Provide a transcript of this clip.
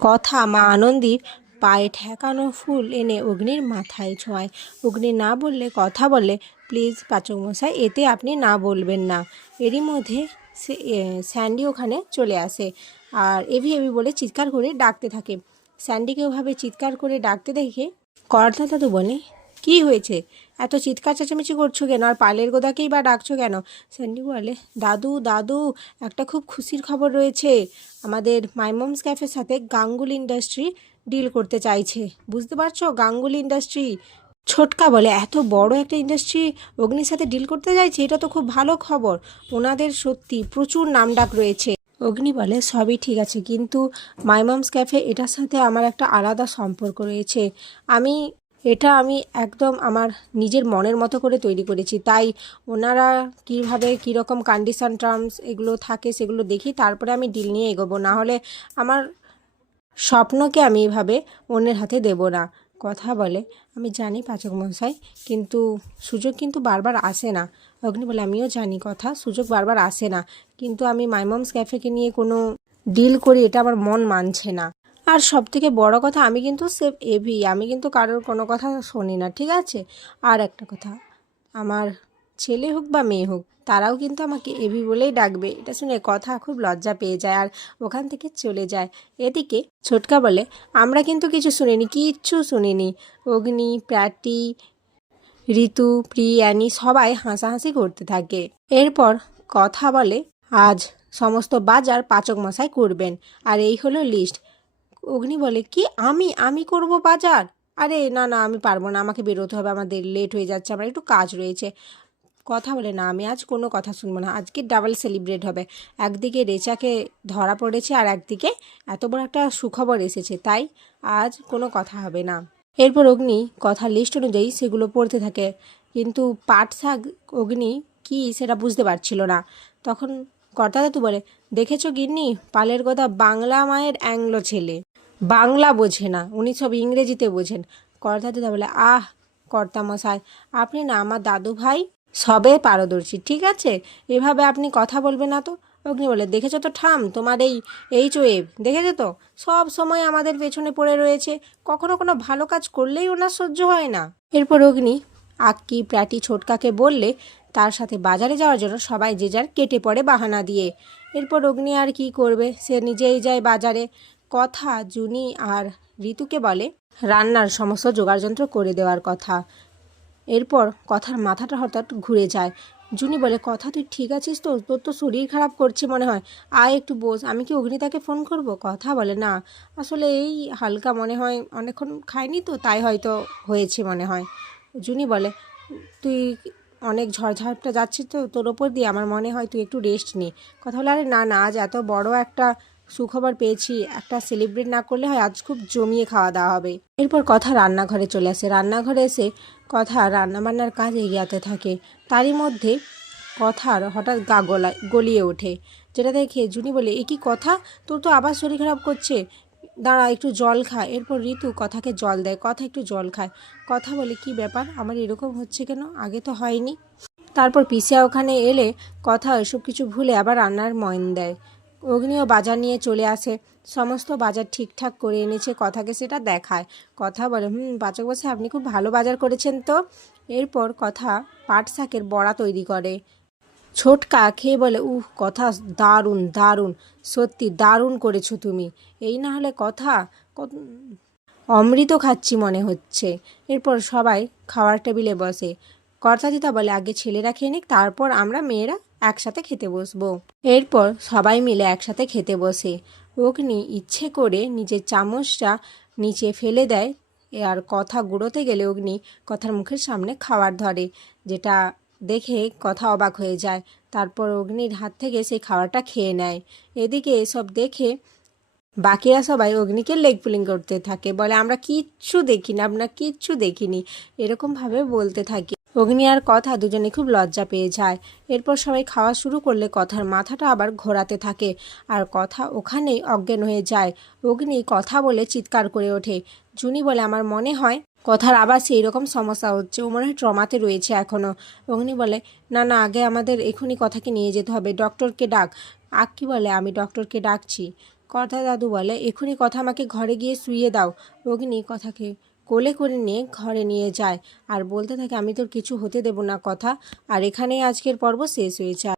কথা মা আনন্দী পায়ে ঠেকানো ফুল এনে অগ্নির মাথায় ছোঁয়ায়। অগ্নি না বললে কথা বলে, প্লিজ পাচক মশাই, এতে আপনি না বলবেন না। এরই মধ্যে স্যান্ডি ওখানে চলে আসে আর এভি এভি বলে চিৎকার করে ডাকতে থাকে। স্যান্ডিকে ওভাবে চিৎকার করে ডাকতে দেখে কর্তা দাদু বলে, কি হয়েছে, এত চিৎকার চেঁচামেচি করছো কেন, আর পালের গোদাকেই বা ডাকছো কেন? স্যান্ডি বলে, দাদু দাদু, একটা খুব খুশির খবর রয়েছে। আমাদের মাইমমস ক্যাফের সাথে গাঙ্গুলি ইন্ডাস্ট্রি ডিল করতে চাইছে, বুঝতে পারছো, গাঙ্গুলি ইন্ডাস্ট্রি। ছোটকা বলে, এত বড় একটা ইন্ডাস্ট্রি অগ্নির সাথে ডিল করতে চাইছে, এটা তো খুব ভালো খবর, ওনাদের সত্যি প্রচুর নামডাক রয়েছে। অগ্নি বলে, সবই ঠিক আছে, কিন্তু মাইমমস ক্যাফে এটার সাথে আমার একটা আলাদা সম্পর্ক রয়েছে। আমি একদম আমার নিজের মনের মতো করে তৈরি করেছি, তাই ওনারা কীভাবে কীরকম কন্ডিশন টার্মস এগুলো থাকে সেগুলো দেখি, তারপরে আমি ডিল নিয়ে এগোবো, না হলে আমার স্বপ্নকে আমি এভাবে অন্যের হাতে দেব না। কথা বলে, আমি জানি পাচক মশাই, কিন্তু সুযোগ কিন্তু বারবার আসে না। অগ্নি বলে, আমিও জানি কথা, সুযোগ বারবার আসে না, কিন্তু আমি মাইমমস ক্যাফেকে নিয়ে কোনো ডিল করি এটা আমার মন মানছে না। আর সব থেকে বড় কথা, আমি কিন্তু সেফ এভি, আমি কিন্তু কারোর কোনো কথা শুনি না, ঠিক আছে? আর একটা কথা, আমার ছেলে হোক বা মেয়ে হোক, তারাও কিন্তু আমাকে এভি বলেই ডাকবে। এটা শুনে কথা খুব লজ্জা পেয়ে যায় আর ওখান থেকে চলে যায়। এদিকে ছোটকা বলে, আমরা কিন্তু কিছু শুনিনি, কিচ্ছু শুনিনি। অগ্নি, প্র্যাটি, ঋতু, প্রি, অ্যানি সবাই হাসাহাসি করতে থাকে। এরপর কথা বলে, আজ সমস্ত বাজার পাচক মশাই করবেন, আর এই হলো লিস্ট। অগ্নি বলে, কি আমি আমি করব বাজার? আরে না না, আমি পারবো না, আমাকে বেরোতে হবে, আমাদের লেট হয়ে যাচ্ছে, আমার একটু কাজ রয়েছে। কথা বলে, না, আমি আজ কোনো কথা শুনবো না, আজকে ডাবল সেলিব্রেট হবে। একদিকে রেচাকে ধরা পড়েছে আর একদিকে এত বড় একটা সুখবর এসেছে, তাই আজ কোনো কথা হবে না। এরপর অগ্নি কথার লিস্ট অনুযায়ী সেগুলো পড়তে থাকে, কিন্তু পাট শাক অগ্নি কি সেটা বুঝতে পারছিল না। তখন কর্তা দাদু বলে, দেখেছো গিন্নি, পালের গোদা বাংলা মায়ের অ্যাংলো ছেলে, বাংলা বোঝে না, উনি সব ইংরেজিতে বোঝেন। কর্তা দাদা বলে, আহ কর্তামশাই, আপনি না আমার দাদু ভাই, সবে পারদর্শী, ঠিক আছে, এভাবে আপনি কথা বলবেন না তো। অগ্নি বলে, দেখেছো তো ঠাম, তোমার এই ওয়েভ দেখেছো তো, সব সময় আমাদের পেছনে পড়ে রয়েছে, কখনো কোনো ভালো কাজ করলেই ওনার সহ্য হয় না। এরপর অগ্নি আক্কি, প্র্যাটি, ছোটকাকে বললে তার সাথে বাজারে যাওয়ার জন্য সবাই যে যার কেটে পড়ে বাহানা দিয়ে। এরপর অগ্নি আর কি করবে, সে নিজেই যায় বাজারে। কথা জুনি আর ঋতুকে বলে রান্নার সমস্ত জোগাড়যন্ত্র করে দেওয়ার কথা। এরপর কথার মাথাটা হঠাৎ ঘুরে যায়। জুনি বলে, কথা তুই ঠিক আছিস তো, তোর তো শরীর খারাপ করছে মনে হয়, আয় একটু বস, আমি কি অগ্নিতাকে ফোন করব? কথা বলে, না, আসলে এই হালকা মনে হয়, অনেকক্ষণ খাইনি তো, তাই হয়তো হয়েছে মনে হয়। জুনি বলে, তুই অনেক ঝড়ঝাপটা যাচ্ছিস তো তোর ওপর দিয়ে, আমার মনে হয় তুই একটু রেস্ট নে। কথা বলে, আরে না না, আজ এত বড় একটা সুখবর পেয়েছি, একটা সেলিব্রেট না করলে হয়, আজ খুব জমিয়ে খাওয়া দাওয়া হবে। এরপর কথা রান্নাঘরে চলে আসে। রান্নাঘরে এসে কথা রান্নাবান্নার কাজ এগিয়ে থাকে। তারই মধ্যে কথার হঠাৎ গলিয়ে ওঠে, যেটা দেখে জুনি বলে, এ কি কথা, তোর তো আবার শরীর খারাপ করছে, দাঁড়া একটু জল খা। এরপর ঋতু কথাকে জল দেয়, কথা একটু জল খায়। কথা বলে, কি ব্যাপার, আমার এরকম হচ্ছে কেন, আগে তো হয়নি। তারপর পিসিয়া ওখানে এলে কথা এসব কিছু ভুলে আবার রান্নার মন দেয়। অগ্নিও বাজার নিয়ে চলে আসে, সমস্ত বাজার ঠিকঠাক করে এনেছে, কথাকে সেটা দেখায়। কথা বলে, পাচক বসে, আপনি খুব ভালো বাজার করেছেন তো। এরপর কথা পাট শাকের বড়া তৈরি করে। ছোটকা খেয়ে বলে, কথা দারুণ দারুণ, সত্যি দারুণ করেছো তুমি, এই না হলে কথা অমৃত খাচ্ছি মনে হচ্ছে। এরপর সবাই খাওয়ার টেবিলে বসে। কর্তাদিতা বলে, আগে ছেলেরা খেয়ে নিক, তারপর আমরা মেয়েরা একসাথে খেতে বসবো। এরপর সবাই মিলে একসাথে খেতে বসে। অগ্নি ইচ্ছে করে নিজের চামচটা নিচে ফেলে দেয়, আর কথা গুঁড়োতে গেলে অগ্নি কথার মুখের সামনে খাবার ধরে, যেটা দেখে কথা অবাক হয়ে যায়। তারপর অগ্নির হাত থেকে সেই খাবারটা খেয়ে নেয়। এদিকে এসব দেখে বাকিরা সবাই অগ্নিকে লেগ পুলিং করতে থাকে, বলে, আমরা কিচ্ছু দেখিনি, আমরা কিচ্ছু দেখিনি, এরকমভাবে বলতে থাকে। অগ্নি আর কথা দুজনে খুব লজ্জা পেয়ে যায়। এরপর সবাই খাওয়া শুরু করলে কথার মাথাটা আবার ঘোরাতে থাকে, আর কথা ওখানেই অজ্ঞান হয়ে যায়। অগ্নি কথা বলে চিৎকার করে ওঠে। জুনি বলে, আমার মনে হয় কথার আবার সেই রকম সমস্যা হচ্ছে, ও মনে হয় ট্রমাতে রয়েছে এখনও। অগ্নি বলে, না না, আগে আমাদের এখনই কথাকে নিয়ে যেতে হবে, ডক্টরকে ডাক। আক্কি বলে, আমি ডক্টরকে ডাকছি। কথা দাদু বলে, এক্ষুনি কথা আমাকে ঘরে গিয়ে শুইয়ে দাও। অগ্নি কথাকে কোলে করে নিয়ে ঘরে নিয়ে যায় আর বলতে থাকে, আমি তোর কিছু হতে দেব না কথা। আর এখানেই আজকের পর্ব শেষ হয়েছে।